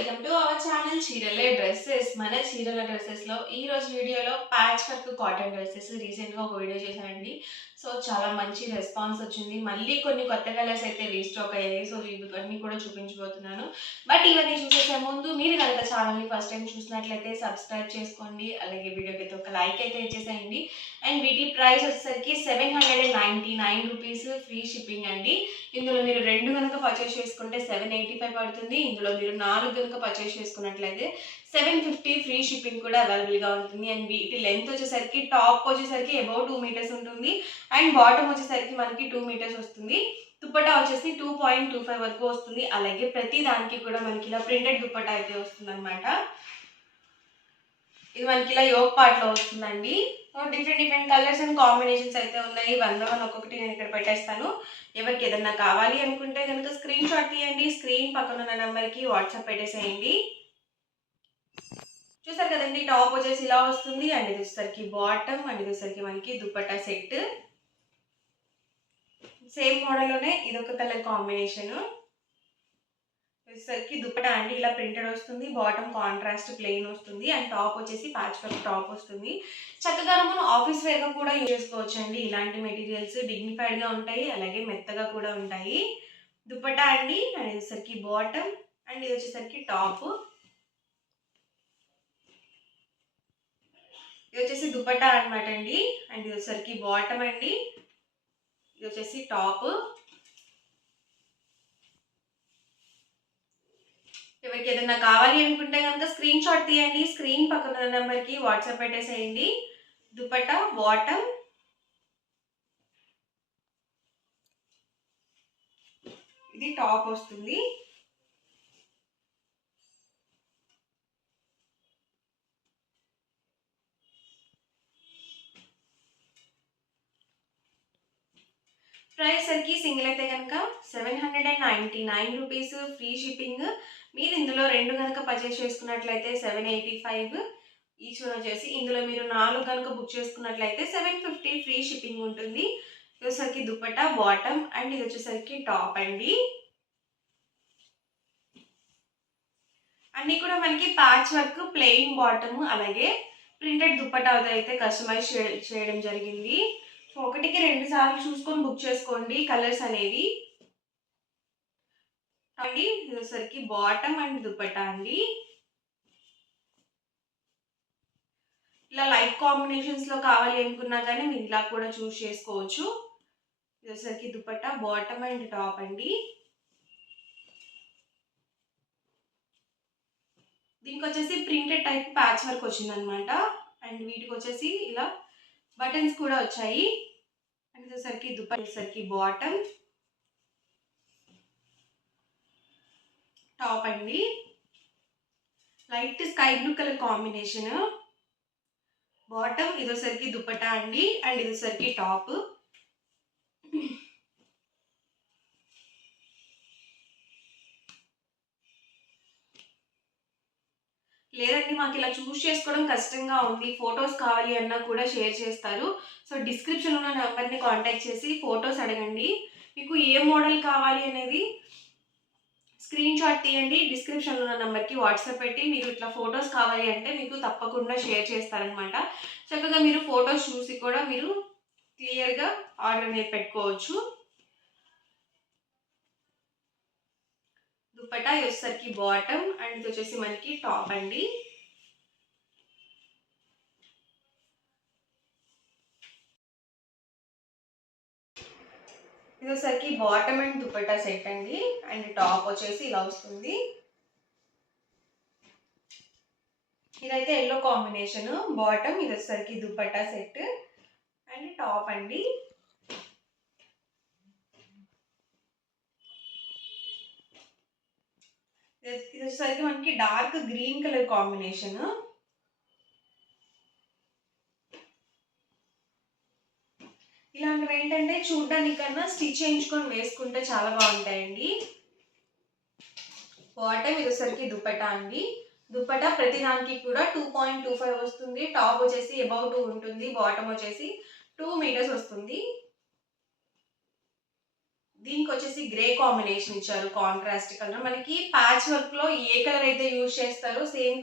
Welcome to our channel చీరలే dresses. మన చీరల డ్రెస్సెస్లో ఈ రోజు వీడియోలో ప్యాచ్ వర్క్ కాటన్ డ్రెస్సెస్ రీసెంట్గా ఒక వీడియో చేశానండి. సో చాలా మంచి రెస్పాన్స్ వచ్చింది. మళ్ళీ కొన్ని కొత్త కలర్స్ అయితే రీస్టాక్ అయ్యాయి. సో ఇవన్నీ కూడా చూపించబోతున్నాను. బట్ ఇవన్నీ చూసేసే ముందు మీరు కనుక ఛానల్ని ఫస్ట్ టైం చూసినట్లయితే సబ్స్క్రైబ్ చేసుకోండి. అలాగే వీడియోకి అయితే ఒక లైక్ అయితే ఇచ్చేసేయండి. అండ్ వీటి ప్రైస్ వచ్చేసరికి 799 రూపీస్, ఫ్రీ షిప్పింగ్ అండి. ఇందులో మీరు 2 గనుక పర్చేస్ చేసుకుంటే 785 పడుతుంది. ఇందులో మీరు 4 గనుక పర్చేస్ చేసుకున్నట్లయితే 750 ఫ్రీ షిప్పింగ్ కూడా అవైలబుల్‌గా ఉంటుంది. అండ్ వీటి లెంత్ వచ్చేసరికి టాప్ వచ్చేసరికి అబౌవ్ 2 మీటర్స్ ఉంటుంది. అండ్ బాటమ్ వచ్చేసరికి మనకి 2 మీటర్స్ వస్తుంది. దుపట్టా వచ్చేసి 2.25 వరకు వస్తుంది. అలాగే ప్రతి దానికి కూడా మనకి ఇలా ప్రింటెడ్ దుపట్టా అయితే వస్తుందన్నమాట. ఇది మనకి ఇలా యోగ్ పార్ట్‌లో వస్తుందండి. డిఫరెంట్ కలర్స్ అండ్ కాంబినేషన్స్ అయితే ఉన్నాయి. వన్ బై వన్ ఒక్కొక్కటి నేను ఇక్కడ పెట్టేస్తాను. ఎవరికి ఏదన్నా కావాలి అనుకుంటే కనుక స్క్రీన్ షాట్ తీయండి. స్క్రీన్ పక్కన ఉన్న నెంబర్కి వాట్సాప్ పెట్టేసేయండి. చూసారు కదండి, టాప్ వచ్చేసి ఇలా వస్తుంది. అండ్ ఇది వచ్చేసరికి బాటమ్, అండ్ ఇది వచ్చేసరికి మనకి దుపట్టా సెట్. సేమ్ మోడల్లోనే ఇదొక కలర్ కాంబినేషన్. వచ్చేసరికి దుపట్టా అండి ఇలా ప్రింటెడ్ వస్తుంది. బాటమ్ కాంట్రాస్ట్ ప్లెయిన్ వస్తుంది. అండ్ టాప్ వచ్చేసి ప్యాచ్ వర్క్ టాప్ వస్తుంది. చక్కగా మనం ఆఫీస్ వేర్గా కూడా యూజ్ చేసుకోవచ్చు అండి. ఇలాంటి మెటీరియల్స్ డిగ్నిఫైడ్గా ఉంటాయి, అలాగే మెత్తగా కూడా ఉంటాయి. దుపట్టా అండి, అండ్ ఇది వచ్చేసరికి బాటమ్, అండ్ ఇది వచ్చేసరికి టాప్. ఇది వచ్చేసి దుపట్టా అనమాట అండి. అండ్ ఇది వచ్చేసరికి బాటమ్ అండి. ఇది వచ్చేసి టాప్. ఎవరికి ఏదైనా కావాలి అనుకుంటే కనుక స్క్రీన్ షాట్ తీయండి. స్క్రీన్ పక్కన నెంబర్కి వాట్సాప్ పెట్టేసేయండి. దుపట్టా, బాటమ్, ఇది టాప్ వస్తుంది. ప్రైస్ సరికి సింగిల్ అయితే కనుక 799 రూపీస్, ఫ్రీ షిప్పింగ్. మీరు ఇందులో 2 కనుక పర్చేస్ చేసుకున్నట్లయితే 785 ఈచ్ వన్ వచ్చేసి. ఇందులో మీరు 4 కనుక బుక్ చేసుకున్నట్లయితే 750 ఫ్రీ షిప్పింగ్ ఉంటుంది. ఇది వచ్చేసరికి దుపట్టా, బాటమ్, అండ్ ఇది వచ్చేసరికి టాప్ అండి. అన్నీ కూడా మనకి ప్యాచ్ వర్క్, ప్లెయిన్ బాటమ్, అలాగే ప్రింటెడ్ దుపట్టా అయితే కస్టమైజ్ చేయడం జరిగింది. సో ఒకటికి 2 సార్లు చూసుకొని బుక్ చేసుకోండి కలర్స్ అనేవి అండి. ఇది వచ్చేసరికి బాటమ్ అండ్ దుపట్టా అండి. ఇలా లైట్ కాంబినేషన్స్లో కావాలి అనుకున్నా కానీ మీరు ఇలా కూడా చూస్ చేసుకోవచ్చు. ఇది వచ్చేసరికి దుపట్టా, బాటమ్ అండ్ టాప్ అండి. దీనికి వచ్చేసి ప్రింటెడ్ టైప్ ప్యాచ్ వర్క్ వచ్చిందనమాట. అండ్ వీటికి వచ్చేసి ఇలా బటన్స్ కూడా వచ్చాయి. అండ్ ఇది వచ్చేసరికి దుపట్టా, వచ్చేసరికి బాటమ్, టాప్ అండి. Light sky blue colour combination. Bottom, ఇది వచ్చేసరికి దుపట్టా అండి, అండ్ ఇది వచ్చేసరికి టాప్. లేదండి, మాకు ఇలా చూస్ చేసుకోవడం కష్టంగా ఉంది, ఫొటోస్ కావాలి అన్నా కూడా షేర్ చేస్తారు. సో డిస్క్రిప్షన్లో ఉన్న నెంబర్ని కాంటాక్ట్ చేసి ఫొటోస్ అడగండి. మీకు ఏ మోడల్ కావాలి అనేది స్క్రీన్ షాట్ తీయండి. డిస్క్రిప్షన్లో ఉన్న నెంబర్కి వాట్సాప్ పెట్టి మీరు ఇట్లా ఫొటోస్ కావాలి అంటే మీకు తప్పకుండా షేర్ చేస్తారనమాట. చక్కగా మీరు ఫొటోస్ చూసి కూడా మీరు క్లియర్గా ఆర్డర్ అనేది పెట్టుకోవచ్చు. దుపట్టా వచ్చేసరికి బాటమ్, అండ్ ఇది వచ్చేసి మనకి టాప్ అండి. ఇది వచ్చేసరికి బాటమ్ అండ్ దుపట్టా సెట్ అండి. అండ్ టాప్ వచ్చేసి ఇలా వస్తుంది. ఇదైతే ఎల్లో కాంబినేషన్ బాటమ్, ఇది వచ్చేసరికి దుపట్టా సెట్ అండ్ టాప్ అండి. ఇది వచ్చేసరికి మనకి డార్క్ గ్రీన్ కలర్ కాంబినేషన్. ఇలాంటివి ఏంటంటే చూడ్డానికన్నా స్టిచ్ చేయించుకొని వేసుకుంటే చాలా బాగుంటాయండి. బాటమ్, ఇది వచ్చేసరికి దుపట్టా అండి. దుపట్టా ప్రతి దానికి కూడా 2.25 వస్తుంది. టాప్ వచ్చేసి అబౌవ్ 2 ఉంటుంది. బాటమ్ వచ్చేసి 2 మీటర్స్ వస్తుంది. దీనికొచ్చేసి గ్రే కాంబినేషన్ ఇచ్చారు. Contrast colour. మనకి ప్యాచ్ వర్క్‌లో ఏ కలర్ అయితే యూజ్ చేస్తారో సేమ్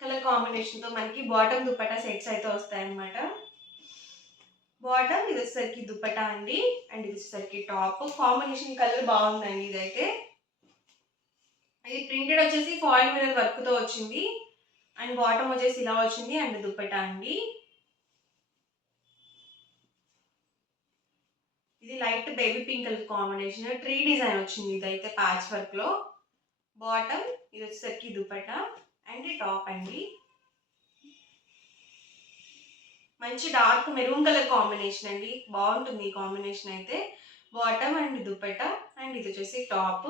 కలర్ కాంబినేషన్‌తో మనకి బాటమ్ దుపట్టా సెట్స్ అయితే వస్తాయన్నమాట. బాటమ్ ఇదొచ్చేసరికి దుపట్టా అండి. అండ్ ఇదొచ్చేసరికి టాప్. కాంబినేషన్ కలర్ బాగుందండి ఇదైతే. ఇది ప్రింటెడ్ వచ్చేసి ఫాయిల్ మిర్రర్ వర్క్‌తో వచ్చింది. అండ్ బాటమ్ వచ్చేసి ఇలా వచ్చింది. అండ్ దుపట్టా అండి. ఇది light baby pink colour combination. Tree design వచ్చింది ఇదైతే ప్యాచ్ వర్క్‌లో. బాటమ్ ఇది వచ్చేసరికి దుపట్టా అండ్ టాప్ అండి. మంచి డార్క్ మెరూన్ కలర్ కాంబినేషన్ అండి. బాగుంటుంది ఈ కాంబినేషన్ అయితే. బాటమ్ అండ్ దుపట్టా అండ్ ఇది వచ్చేసి టాప్.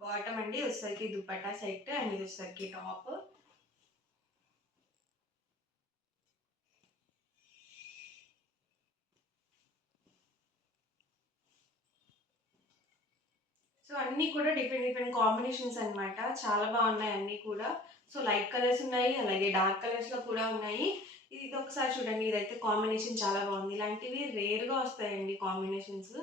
బాటమ్ అండి వచ్చేసరికి దుపట్టా సెట్ అండ్ ఇది వచ్చేసరికి టాప్. సో అన్నీ కూడా డిఫరెంట్ కాంబినేషన్స్ అన్నమాట. చాలా బాగున్నాయి అన్నీ కూడా. సో లైట్ కలర్స్ ఉన్నాయి. అలాగే డార్క్ కలర్స్‌లో కూడా ఉన్నాయి. ఇది ఒకసారి చూడండి. ఇదైతే కాంబినేషన్ చాలా బాగుంది. ఇలాంటివి రేర్‌గా వస్తాయండి కాంబినేషన్స్.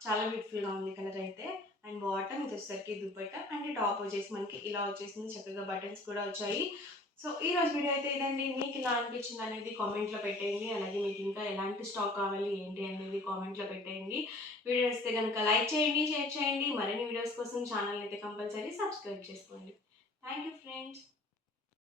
చాలా బ్యూటిఫుల్‌గా ఉంది కలర్ అయితే. అండ్ బాటమ్ ఇది వచ్చేసరికి దుపట్టా అండ్ టాప్ వచ్చేసి మనకి ఇలా వచ్చేసింది. చక్కగా బటన్స్ కూడా వచ్చాయి. సో ఈరోజు వీడియో అయితే ఇదండి. మీకు ఎలా అనిపించింది అనేది కామెంట్‌లో పెట్టేయండి. అలాగే మీకు ఇంకా ఎలాంటి స్టాక్ కావాలి ఏంటి అనేది కామెంట్‌లో పెట్టేయండి. వీడియో నచ్చితే గనుక లైక్ చేయండి, షేర్ చేయండి. మరిన్ని వీడియోస్ కోసం ఛానల్‌ని అయితే కంపల్సరీ సబ్స్క్రైబ్ చేసుకోండి. Thank you friends.